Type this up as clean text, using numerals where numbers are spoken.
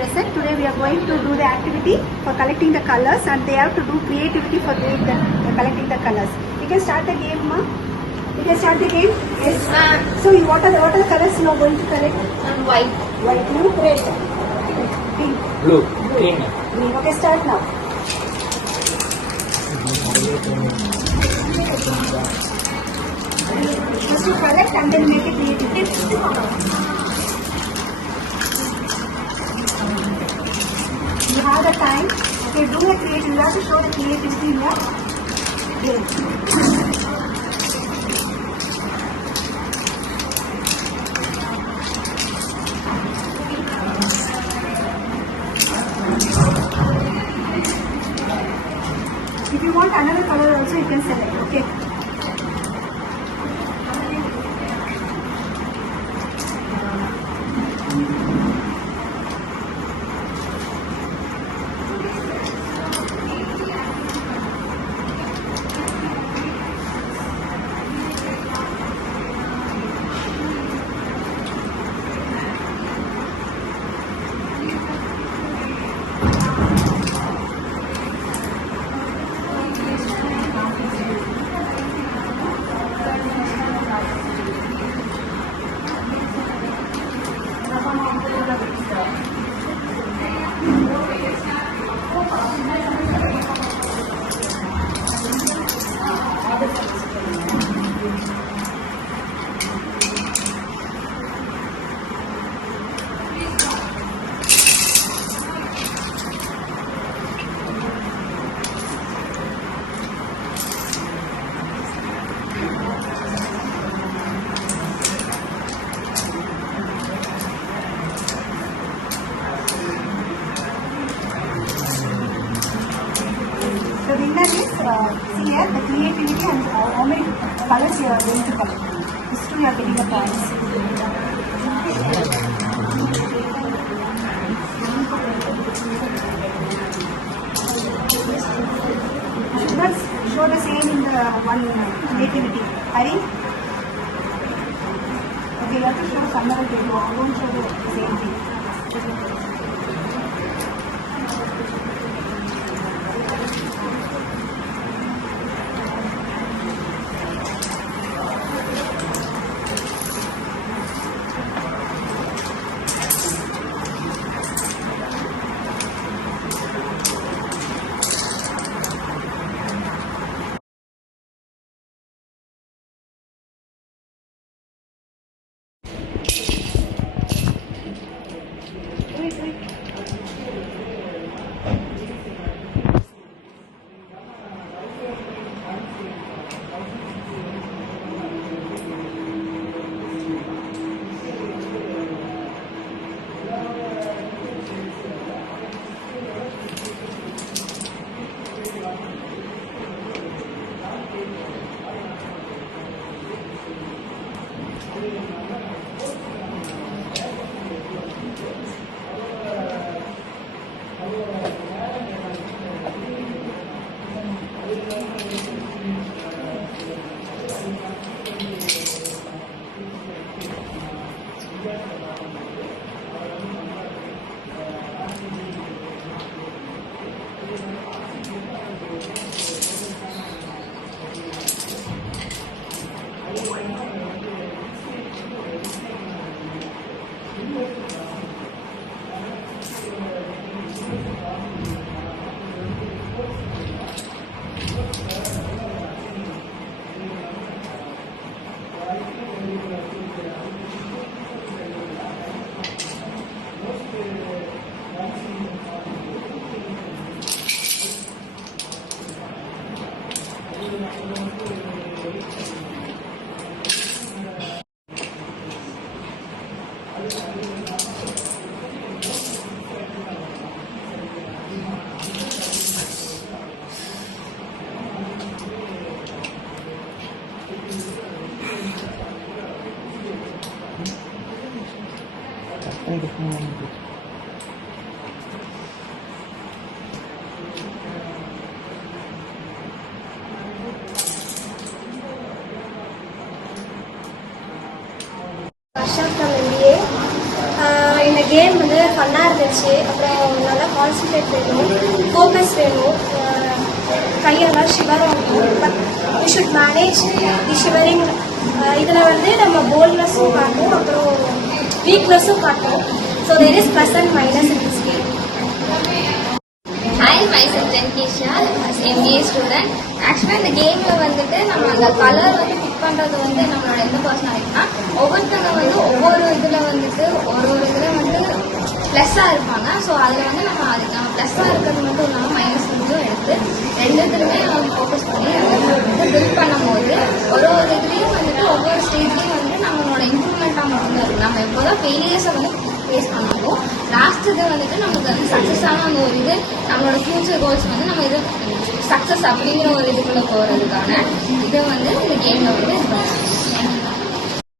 present. Today we are going to do the activity for collecting the colors, and they have to do creativity for doing collecting the colors. We can start the game, ma. We can start the game. Yes, ma'am. So what are the colors you are going to collect? White. White, blue, red, pink, blue, green. Green. Okay, start now. Just to collect and then make it creative. You have the time. Okay, do the creativity. You have to show the creativity in your game. If you want another color also, you can select. Okay. The winner is see here the creativity and how many colors you are going to collect. This two you are getting the points. Let's show the same in the one creativity. Hari? Okay, you have to show some other video. I won't show the same thing. வச்சு அப்புறம் நல்லா concentrate வேணும், focus வேணும், கையெல்லாம் shiver ஆகும். But we should manage the shivering. இதில் வந்து நம்ம போல்ட்னஸும் காட்டும், அப்புறம் வீக்னஸும் காட்டும். So there is plus and minus in this game. Hi, myself Jankisha, MBA student. ஆக்சுவலாக இந்த கேமில் வந்துட்டு நம்ம அந்த கலர் வந்து பிக் பண்ணுறது வந்து நம்மளோட எந்த பர்சனாலிட்டினா ஒவ்வொருத்தவங்க வந்து ஒவ்வொரு இதில் வந்துட்டு ஒரு இதில் வந்து ப்ளஸ்ஸாக இருப்பாங்க. ஸோ அதில் வந்து நம்ம ப்ளஸ்ஸாக இருக்கிறது மட்டும் இல்லாமல் மைனஸ் மட்டும் எடுத்து ரெண்டு இதுலையுமே நம்ம ஃபோக்கஸ் பண்ணி அதை வந்து பில்ட் பண்ணும்போது ஒரு இதுலேயும் வந்துட்டு ஒவ்வொரு ஸ்டேஜ்லேயும் வந்து நம்மளோட இம்ப்ரூவ்மெண்ட்டாக மட்டும்தான் இருக்கும். நம்ம எப்போதான் ஃபெயிலியர்ஸை வந்து ஃபேஸ் பண்ணாலும் லாஸ்ட் இது வந்துட்டு நமக்கு வந்து சக்ஸஸான அந்த ஒரு இது நம்மளோட ஃபியூச்சர் கோல்ஸ் வந்து நம்ம இது சக்ஸஸ் அப்படிங்கிற ஒரு இதுக்குள்ளே போகிறதுக்கான இதை வந்து இந்த கேமில் வந்து